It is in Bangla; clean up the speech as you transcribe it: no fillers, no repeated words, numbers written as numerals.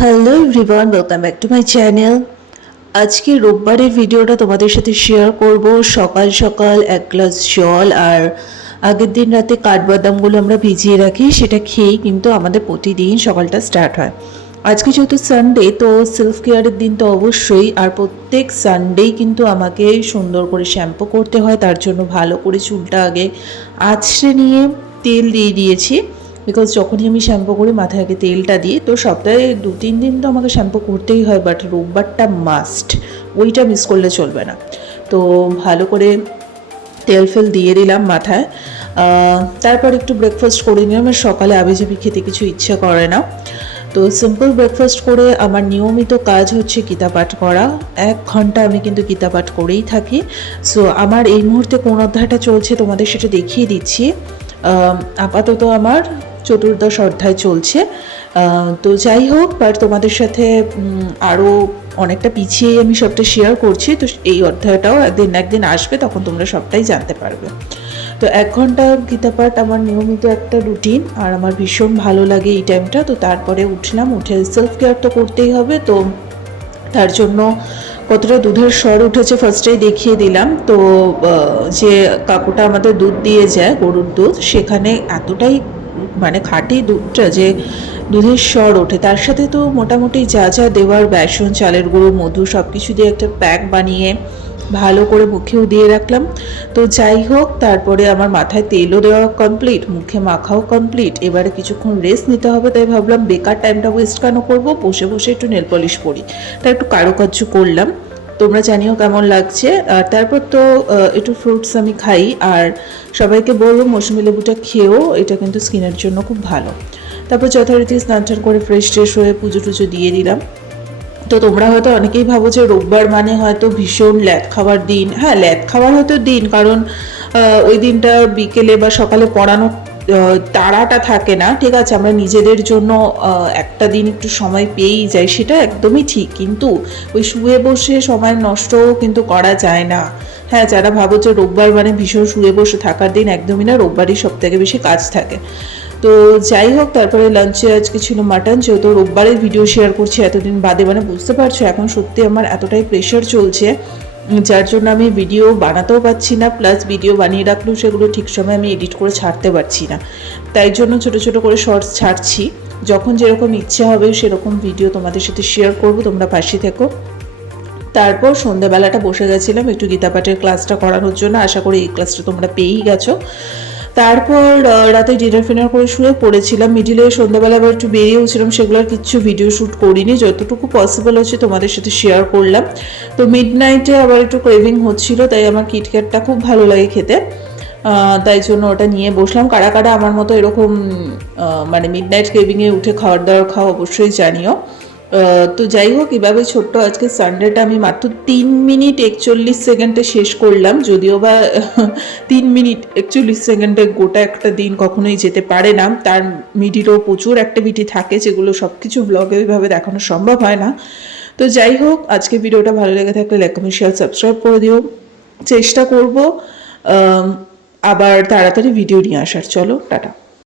Hello everyone, welcome back to my channel. আজকে রোববারের ভিডিওটা তোমাদের সাথে শেয়ার করব। সকাল সকাল এক গ্লাস জল আর আগের দিন রাতে কাঠবাদামগুলো আমরা ভিজিয়ে রাখি, সেটা খেয়েই কিন্তু আমাদের প্রতিদিন সকালটা স্টার্ট হয়। আজকে যেহেতু সানডে, তো সেলফ কেয়ারের দিন তো অবশ্যই, আর প্রত্যেক সানডেই কিন্তু আমাকে সুন্দর করে শ্যাম্পু করতে হয়। তার জন্য ভালো করে চুলটা আগে আঁচড়ে নিয়ে তেল দিয়ে দিয়েছি, বিকজ যখনই আমি শ্যাম্পু করি মাথায় আগে তেলটা দিই। তো সপ্তাহে 2-3 দিন তো আমাকে শ্যাম্পু করতেই হয়, বাট রোববারটা মাস্ট, ওইটা মিস করলে চলবে না। তো ভালো করে তেল ফেল দিয়ে দিলাম মাথায়। তারপর একটু ব্রেকফাস্ট করে নিলাম। সকালে আবিজাবি খেতে কিছু ইচ্ছা করে না, তো সিম্পল ব্রেকফাস্ট করে আমার নিয়মিত কাজ হচ্ছে গীতা পাঠ করা। 1 ঘন্টা আমি কিন্তু গীতা পাঠ করেই থাকি। সো আমার এই মুহূর্তে কোন অধ্যায়টা চলছে তোমাদের সেটা দেখিয়ে দিচ্ছি। আপাতত আমার 14দশ অধ্যায় চলছে। তো যাই হোক, বাট তোমাদের সাথে আরও অনেকটা পিছিয়ে আমি সবটা শেয়ার করছি। তো এই অধ্যায়টাও একদিন আসবে, তখন তোমরা সবটাই জানতে পারবে। তো 1 ঘন্টা গীতা পাঠ আমার নিয়মিত একটা রুটিন, আর আমার ভীষণ ভালো লাগে এই টাইমটা। তো তারপরে উঠলাম, উঠে সেলফ কেয়ার তো করতেই হবে। তো তার জন্য কতটা দুধের স্বর উঠেছে ফার্স্টেই দেখিয়ে দিলাম। তো যে কাকুটা আমাদের দুধ দিয়ে যায়, গরুর দুধ, সেখানে এতটাই মানে খাঁটি দুধটা যে দুধের স্বর ওঠে। তার সাথে তো মোটামুটি যা যা দেওয়ার, বেসন, চালের গুঁড়ো, মধু, সব কিছু দিয়ে একটা প্যাক বানিয়ে ভালো করে মুখেও দিয়ে রাখলাম। তো যাই হোক, তারপরে আমার মাথায় তেলও দেওয়া কমপ্লিট, মুখে মাখাও কমপ্লিট। এবারে কিছুক্ষণ রেস্ট নিতে হবে, তাই ভাবলাম বেকার টাইমটা ওয়েস্ট কেন করবো, বসে বসে একটু নেল পলিশ করি। তাই একটু কারুকার্য করলাম, তোমরা জানিও কেমন লাগছে। আর তারপর তো একটু ফ্রুটস আমি খাই, আর সবাইকে বলবো মৌসুমি লেবুটা খেয়েও, এটা কিন্তু স্কিনের জন্য খুব ভালো। তারপর যথারীতি স্নান টান করে ফ্রেশ ট্রেশ হয়ে পুজো টুজো দিয়ে দিলাম। তো তোমরা হয়তো অনেকেই ভাবো যে রোববার মানে হয়তো ভীষণ ল্যাদ খাওয়ার দিন। হ্যাঁ, ল্যাদ খাওয়ার হয়তো দিন, কারণ ওই দিনটা বিকেলে বা সকালে পড়ানো তাড়াটা থাকে না, ঠিক আছে, আমরা নিজেদের জন্য একটা দিন একটু সময় পেয়েই যাই, সেটা একদমই ঠিক। কিন্তু ওই শুয়ে বসে সময় নষ্টও কিন্তু করা যায় না। হ্যাঁ, যারা ভাবো যে রোববার মানে ভীষণ শুয়ে বসে থাকার দিন, একদমই না, রোববারই সব থেকে বেশি কাজ থাকে। তো যাই হোক, তারপরে লাঞ্চে আজকে ছিল মাটন। যেহেতু রোববারের ভিডিও শেয়ার করছি এতদিন বাদে, মানে বুঝতে পারছো এখন সত্যি আমার এতটাই প্রেশার চলছে, যার জন্য আমি ভিডিও বানাতেও পারছি না, প্লাস ভিডিও বানিয়ে রাখলেও সেগুলো ঠিক সময় আমি এডিট করে ছাড়তে পারছি না। তাই জন্য ছোট ছোট করে শর্টস ছাড়ছি, যখন যেরকম ইচ্ছা হবে সেরকম ভিডিও তোমাদের সাথে শেয়ার করব, তোমরা পাশে থেকো। তারপর সন্ধ্যাবেলাটা বসে গেছিলাম একটু গীতা পাঠের ক্লাসটা করানোর জন্য। আশা করি এই ক্লাসটা তোমরা পেয়েই গেছো। তারপর রাতে ডিনার ফিনার করে শুয়ে পড়েছিলাম। মিডিলে সন্ধ্যাবেলা আবার একটু বেরিয়েওছিলাম, সেগুলোর কিছু ভিডিও শ্যুট করিনি, যতটুকু পসিবল হচ্ছে তোমাদের সাথে শেয়ার করলাম। তো মিডনাইটে আবার একটু ক্রেভিং হচ্ছিল, তাই আমার কিটক্যাটটা খুব ভালো লাগে খেতে, তাই জন্য ওটা নিয়ে বসলাম। কারা কারা আমার মতো এরকম মানে মিডনাইট ক্রেভিংয়ে উঠে খাবার দাবার খাও অবশ্যই জানিও। তো যাই হোক, এভাবে ছোট্ট আজকে সানডেটা আমি মাত্র 3 মিনিট 41 সেকেন্ডে শেষ করলাম। যদিও বা 3 মিনিট 41 সেকেন্ডে গোটা একটা দিন কখনোই যেতে পারে না, তার মিডিলও প্রচুর অ্যাক্টিভিটি থাকে, যেগুলো সব কিছু ব্লগে ওইভাবে দেখানো সম্ভব হয় না। তো যাই হোক, আজকে ভিডিওটা ভালো লেগে থাকলে লাইক, কমেন্ট, শেয়ার, সাবস্ক্রাইব করে দিও। চেষ্টা করব আবার তাড়াতাড়ি ভিডিও নিয়ে আসার। চলো, টাটা।